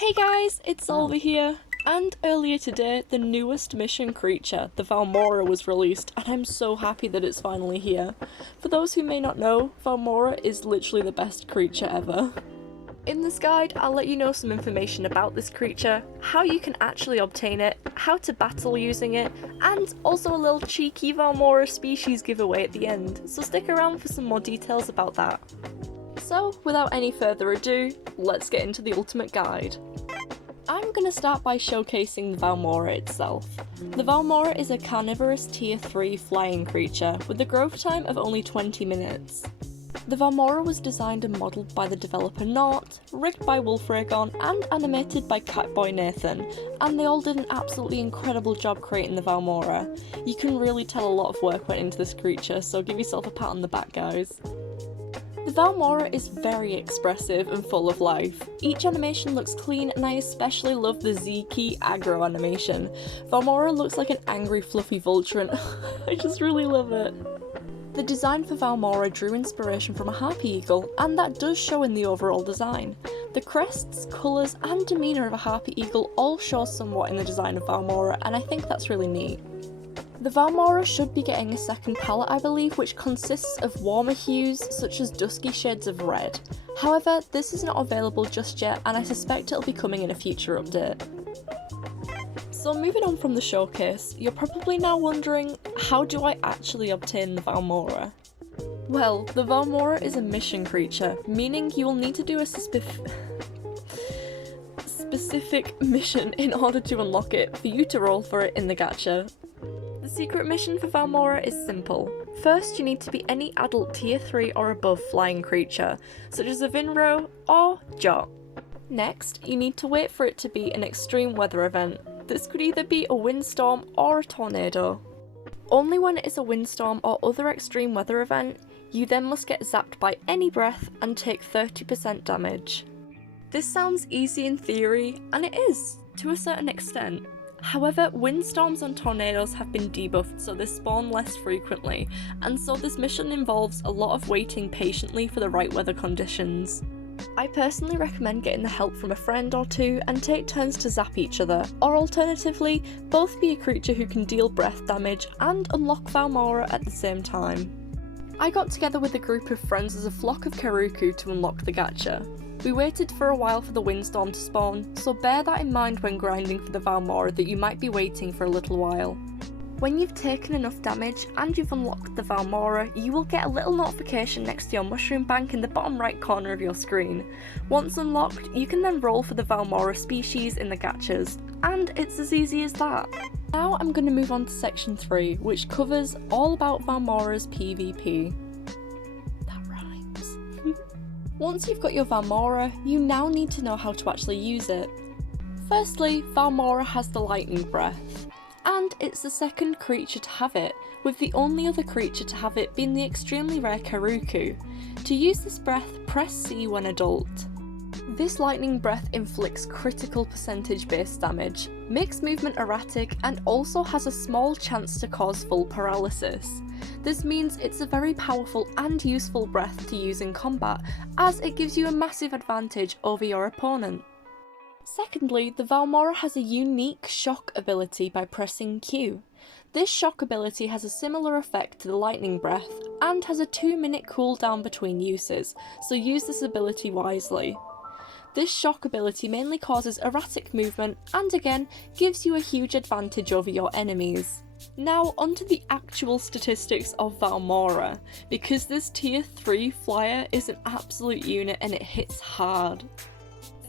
Hey guys, it's Zolva here, and earlier today the newest mission creature, the Vaumora, was released, and I'm so happy that it's finally here. For those who may not know, Vaumora is literally the best creature ever. In this guide, I'll let you know some information about this creature, how you can actually obtain it, how to battle using it, and also a little cheeky Vaumora species giveaway at the end, so stick around for some more details about that. So, without any further ado, let's get into the ultimate guide. I'm going to start by showcasing the Vaumora itself. The Vaumora is a carnivorous tier 3 flying creature with a growth time of only 20 minutes. The Vaumora was designed and modelled by the developer Nort, rigged by Wolfragon, and animated by Catboy Nathan, and they all did an absolutely incredible job creating the Vaumora. You can really tell a lot of work went into this creature, so give yourself a pat on the back, guys. The Vaumora is very expressive and full of life. Each animation looks clean, and I especially love the Z-key aggro animation. Vaumora looks like an angry fluffy vulture and I just really love it. The design for Vaumora drew inspiration from a harpy eagle, and that does show in the overall design. The crests, colours and demeanour of a harpy eagle all show somewhat in the design of Vaumora, and I think that's really neat. The Vaumora should be getting a second palette, I believe, which consists of warmer hues such as dusky shades of red. However, this is not available just yet, and I suspect it'll be coming in a future update. So moving on from the showcase, you're probably now wondering, how do I actually obtain the Vaumora? Well, the Vaumora is a mission creature, meaning you will need to do a specific mission in order to unlock it for you to roll for it in the gacha. The secret mission for Vaumora is simple. First, you need to be any adult tier 3 or above flying creature, such as a Vinro or Jot. Next, you need to wait for it to be an extreme weather event. This could either be a windstorm or a tornado. Only when it is a windstorm or other extreme weather event, you then must get zapped by any breath and take 30% damage. This sounds easy in theory, and it is, to a certain extent. However, windstorms and tornadoes have been debuffed, so they spawn less frequently, and so this mission involves a lot of waiting patiently for the right weather conditions. I personally recommend getting the help from a friend or two and take turns to zap each other, or alternatively, both be a creature who can deal breath damage and unlock Vaumora at the same time. I got together with a group of friends as a flock of Karuku to unlock the gacha. We waited for a while for the windstorm to spawn, so bear that in mind when grinding for the Vaumora that you might be waiting for a little while. When you've taken enough damage and you've unlocked the Vaumora, you will get a little notification next to your mushroom bank in the bottom right corner of your screen. Once unlocked, you can then roll for the Vaumora species in the gachas, and it's as easy as that. Now I'm going to move on to section 3, which covers all about Vaumora's PvP. That rhymes. Once you've got your Vaumora, you now need to know how to actually use it. Firstly, Vaumora has the lightning breath, and it's the second creature to have it, with the only other creature to have it being the extremely rare Karuku. To use this breath, press C when adult. This lightning breath inflicts critical percentage base damage, makes movement erratic, and also has a small chance to cause full paralysis. This means it's a very powerful and useful breath to use in combat, as it gives you a massive advantage over your opponent. Secondly, the Vaumora has a unique shock ability by pressing Q. This shock ability has a similar effect to the lightning breath, and has a 2-minute cooldown between uses, so use this ability wisely. This shock ability mainly causes erratic movement, and again, gives you a huge advantage over your enemies. Now onto the actual statistics of Vaumora, because this tier 3 flyer is an absolute unit and it hits hard.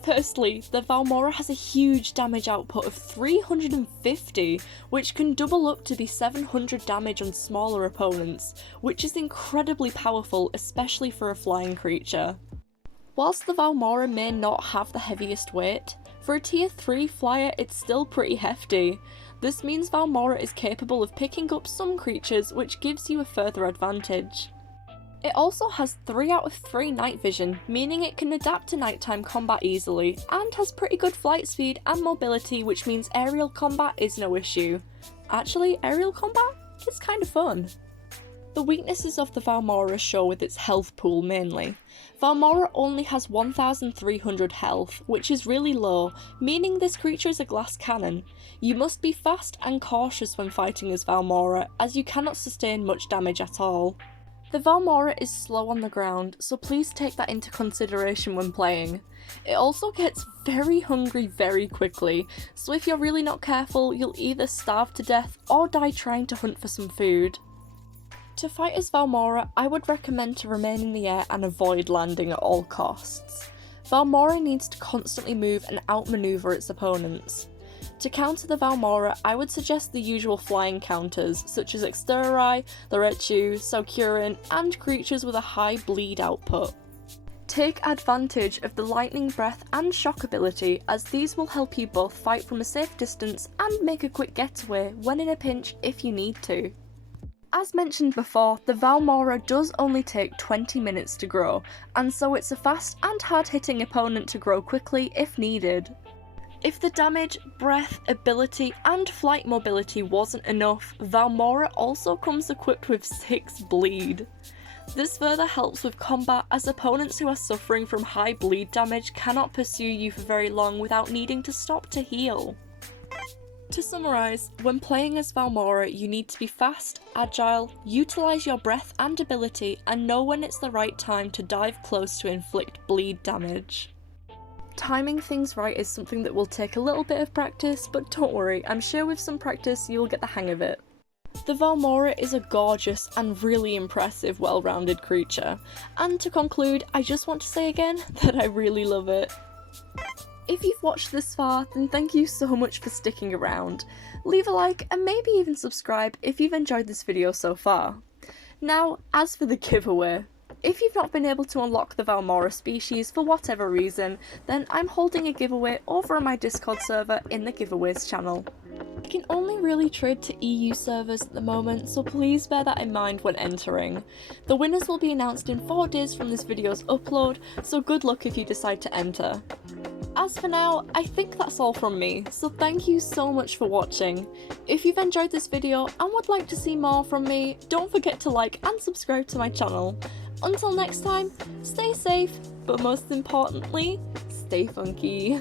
Firstly, the Vaumora has a huge damage output of 350, which can double up to be 700 damage on smaller opponents, which is incredibly powerful, especially for a flying creature. Whilst the Vaumora may not have the heaviest weight, for a tier 3 flyer it's still pretty hefty. This means Vaumora is capable of picking up some creatures, which gives you a further advantage. It also has 3 out of 3 night vision, meaning it can adapt to nighttime combat easily, and has pretty good flight speed and mobility, which means aerial combat is no issue. Actually, aerial combat is kind of fun. The weaknesses of the Vaumora show with its health pool mainly. Vaumora only has 1,300 health, which is really low, meaning this creature is a glass cannon. You must be fast and cautious when fighting as Vaumora, as you cannot sustain much damage at all. The Vaumora is slow on the ground, so please take that into consideration when playing. It also gets very hungry very quickly, so if you're really not careful, you'll either starve to death or die trying to hunt for some food. To fight as Vaumora, I would recommend to remain in the air and avoid landing at all costs. Vaumora needs to constantly move and outmaneuver its opponents. To counter the Vaumora, I would suggest the usual flying counters, such as Exterai, Lorechu, Saucurin, and creatures with a high bleed output. Take advantage of the Lightning Breath and Shock ability, as these will help you both fight from a safe distance and make a quick getaway when in a pinch if you need to. As mentioned before, the Vaumora does only take 20 minutes to grow, and so it's a fast and hard-hitting opponent to grow quickly if needed. If the damage, breath, ability, and flight mobility wasn't enough, Vaumora also comes equipped with 6 bleed. This further helps with combat, as opponents who are suffering from high bleed damage cannot pursue you for very long without needing to stop to heal. To summarise, when playing as Vaumora, you need to be fast, agile, utilise your breath and ability, and know when it's the right time to dive close to inflict bleed damage. Timing things right is something that will take a little bit of practice, but don't worry, I'm sure with some practice you'll get the hang of it. The Vaumora is a gorgeous and really impressive well-rounded creature, and to conclude, I just want to say again that I really love it. If you've watched this far, then thank you so much for sticking around. Leave a like and maybe even subscribe if you've enjoyed this video so far. Now, as for the giveaway, if you've not been able to unlock the Vaumora species for whatever reason, then I'm holding a giveaway over on my Discord server in the giveaways channel. I can only really trade to EU servers at the moment, so please bear that in mind when entering. The winners will be announced in 4 days from this video's upload, so good luck if you decide to enter. As for now, I think that's all from me, so thank you so much for watching. If you've enjoyed this video and would like to see more from me, don't forget to like and subscribe to my channel. Until next time, stay safe, but most importantly, stay funky.